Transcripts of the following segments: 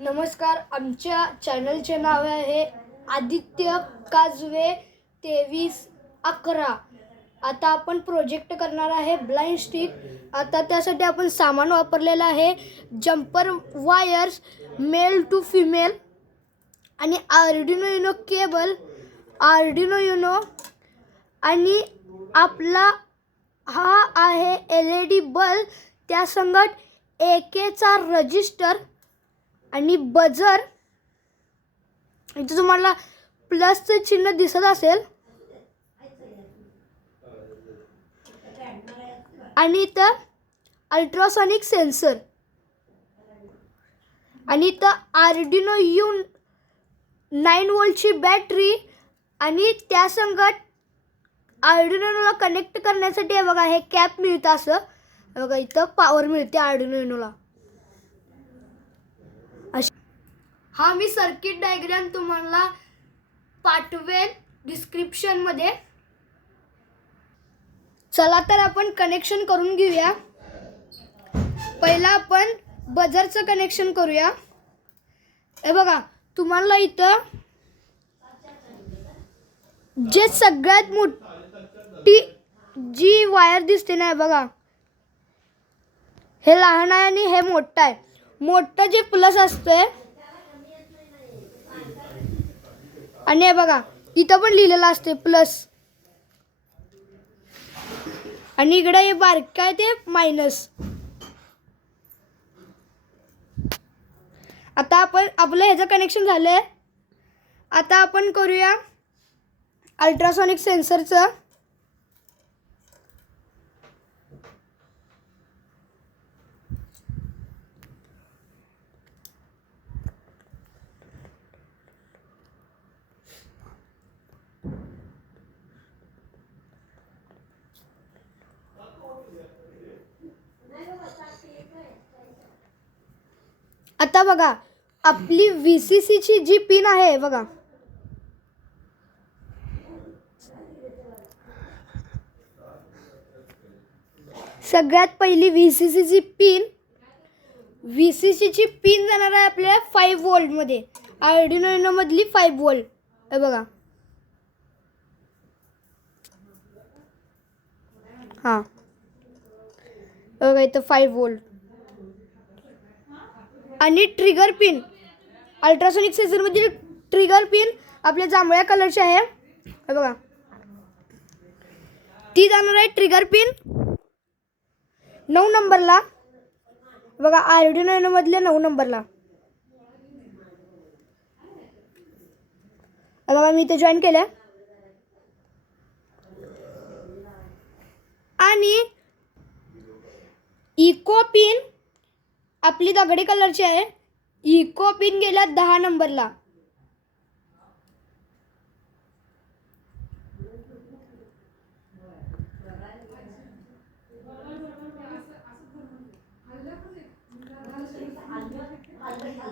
नमस्कार. आमच्या चॅनलचे नाव आहे आदित्य काजवे 2311. आता आपण प्रोजेक्ट करणार आहे ब्लाइंड स्टिक. आता त्यासाठी आपण सामान वापरलेला आहे jumper wires male to female आणि Arduino Uno cable, Arduino Uno आणि आपला हा आहे LED बल्ब, त्या संगत AKचा रजिस्टर आणि बजर. इथे तुम्हाला प्लसचं चिन्ह दिसत असेल आणि इथं अल्ट्रासॉनिक सेन्सर आणि इथं आर्डिनो यू 9 वोल्टची बॅटरी आणि त्या संगत आर्डिनोला कनेक्ट करण्यासाठी हे बघा, हे कॅप मिळतं. असं बघा, इथं पॉवर मिळते आर्डिनोला. हा मी सर्किट डायग्राम तुम्हाला पाठवेल डिस्क्रिप्शन मध्ये. चला तर आपण कनेक्शन करून घेऊया. पहिला आपण बजरचं कनेक्शन करूया. हे बघा, तुम्हाला इथं जे सगळ्यात मोठी जी वायर दिसते ना, बघा, हे लहान आहे आणि हे मोठं आहे. मोठं जे प्लस असतंय आणि हे बघा, इथं पण लिहिलेलं असते प्लस आणि इकडे हे बारकं आहे ते मायनस. आता आपण आपलं ह्याचं कनेक्शन झालंय. आता आपण करूया अल्ट्रासॉनिक सेन्सरचं. आता बघा, आपली VCCची जी पिन आहे बघा, सगळ्यात पहिली VCCची पिन जाणार आहे आपल्या 5 वोल्ट मध्ये, आर्डिनो युनो मधली 5 वोल्ट. हे बघा, हां बघा, इथं 5 वोल्ट. आणि ट्रिगर पिन, अल्ट्रासोनिक सेन्सर मधील ट्रिगर पिन आपल्या जांभळ्या कलरची आहे. हे बघा, ती जाणार आहे ट्रिगर पिन 9 नंबरला. बघा, आर्डिनो युनो मधल्या 9 नंबरला. बघा, मी इथे जॉईन केलं. आणि इको पिन आपली दगडी कलरची आहे. इको पिन गेल्या 10 नंबरला.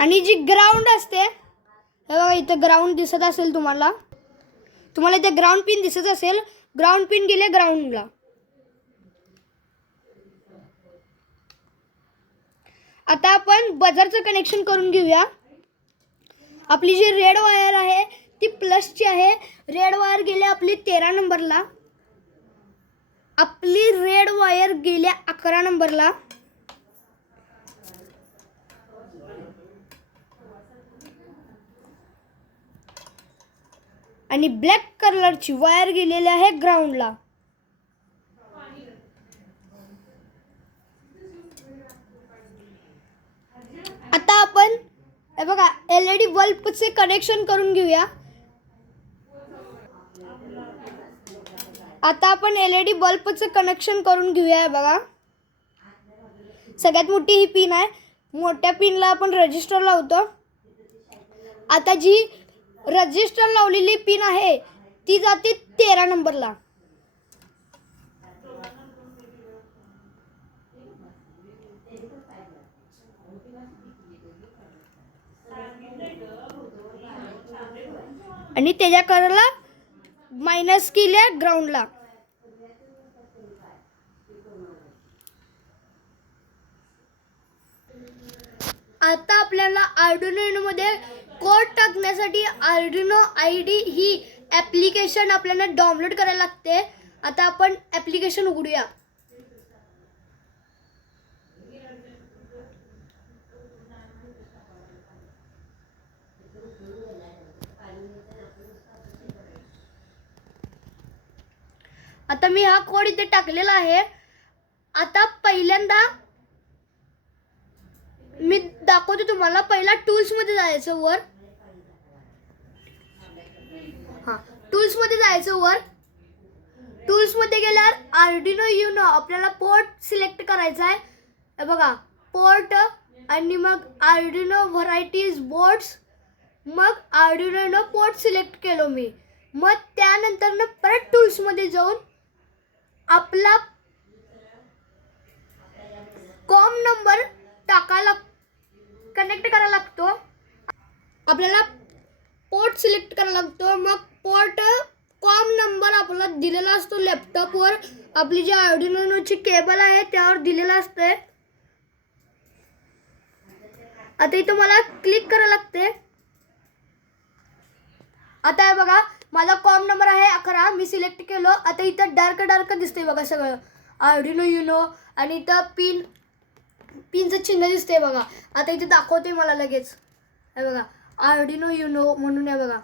आणि जी ग्राउंड असते, हे बघा, इथं ग्राउंड दिसत असेल तुम्हाला इथे ग्राउंड पिन दिसत असेल. ग्राउंड पिन गेले ग्राउंडला. आता आपण बजरचं कनेक्शन करून घेऊया. आपली जी रेड वायर आहे ती प्लसची आहे. रेड वायर गेली आपली 13 नंबरला. आपली रेड वायर गेल्या 11 नंबरला. आणि ब्लॅक कलरची वायर गेलेली आहे ग्राउंडला. आता आपण हे बघा, LED बल्बचे कनेक्शन करून घेऊया. आता आपण LED बल्बचं कनेक्शन करून घेऊया. बघा, सगळ्यात मोठी ही पिन आहे. मोठ्या पिनला आपण रजिस्टर लावतो. आता जी रजिस्टर लावलेली पिन आहे ती जाते 13 नंबरला. आणि त्याच्या कडेला मायनस केल्या ग्राउंडला. आता आपल्याला आर्डिनो मध्ये कोड टाकण्यासाठी आर्डिनो ID ही ॲप्लिकेशन आपल्याला डाउनलोड करायला लागते. आता आपण ॲप्लिकेशन उघडूया. आता मी हा कोड इथे टाकलेला आहे. आता पहिल्यांदा मी दाखवतो तुम्हाला. पहिला टूल्स मध्ये जायचं वर. टूल्स मध्ये जायचं वर. टूल्स मध्ये गेल्यावर आर्डिनो युनो आपल्याला पोर्ट सिलेक्ट करायचा आहे. हे बघा पोर्ट आणि मग आर्डिनो व्हरायटीज बोर्ड्स. मग आर्डिनो युनो पोर्ट सिलेक्ट केलो मी. मग त्यानंतर परत टूल्स मध्ये जाऊन आपला कॉम नंबर टाकायला कनेक्ट करायला लागतो. आपल्याला पोर्ट सिलेक्ट करायला लागतो. मग पोर्ट कॉम नंबर आपला दिलेला असतो लॅपटॉपवर. आपली जी आर्डिनोची केबल आहे त्यावर दिलेला असते. आता इथं मला क्लिक करायला लागते. आता हे बघा माझा कॉम नंबर आहे 11. मी सिलेक्ट केलो. आता इथं डार्क दिसते बघा सगळं आर्डिनो युनो. आणि इथं पिनचं चिन्ह दिसते बघा. आता इथे दाखवते मला लगेच. हे बघा आर्डिनो युनो म्हणून आहे बघा.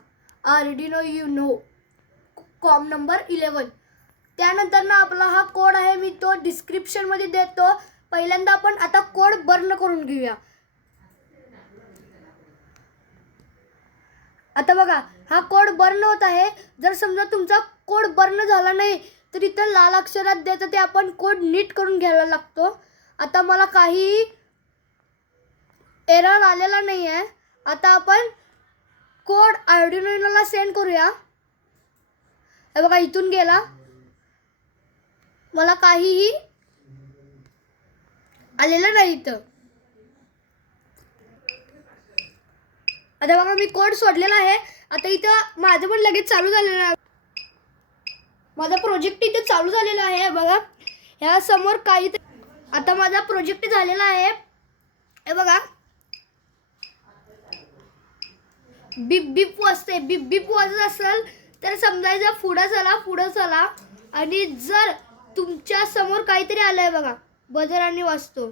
Arduino Uno com number 11. त्यानंतर ना आपला हा कोड आहे मी तो डिस्क्रिप्शनमध्ये देतो. पहिल्यांदा आपण आता कोड बर्न करून घेऊया. आता बघा हा कोड बर्न होत आहे. जर समजा तुमचा कोड बर्न झाला नाही तर इथं लाल अक्षरात द्यायचं ते आपण कोड नीट करून घ्यायला लागतो. आता मला काही एरर आलेला नाही आहे. आता आपण कोड आर्डिनोला सेंड करूया. हे बघा इथून गेला. मला काहीही आलेलं नाही इथं. आता बघा मी कोड सोडलेला आहे. आता इथं माझं पण लगेच चालू झालेलं आहे. माझा प्रोजेक्ट इथे चालू झालेला आहे बघा. ह्या समोर काही आता माझा प्रोजेक्ट झालेला आहे. हे बघा बीप बीप वाजते. बीप बीप वाजत असेल तर समजायचं पुढं चला. आणि जर तुमच्या समोर काहीतरी आलंय बघा बजर आणि वाजतो.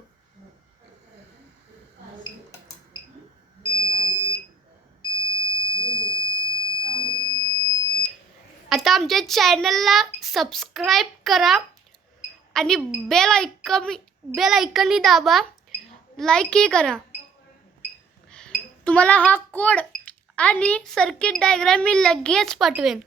आता आमच्या चॅनलला सबस्क्राईब करा आणि बेल आयकॉन दाबा. लाईकही करा. तुम्हाला हा कोड आणि सर्किट डायग्राम मी लगेच पाठवेन.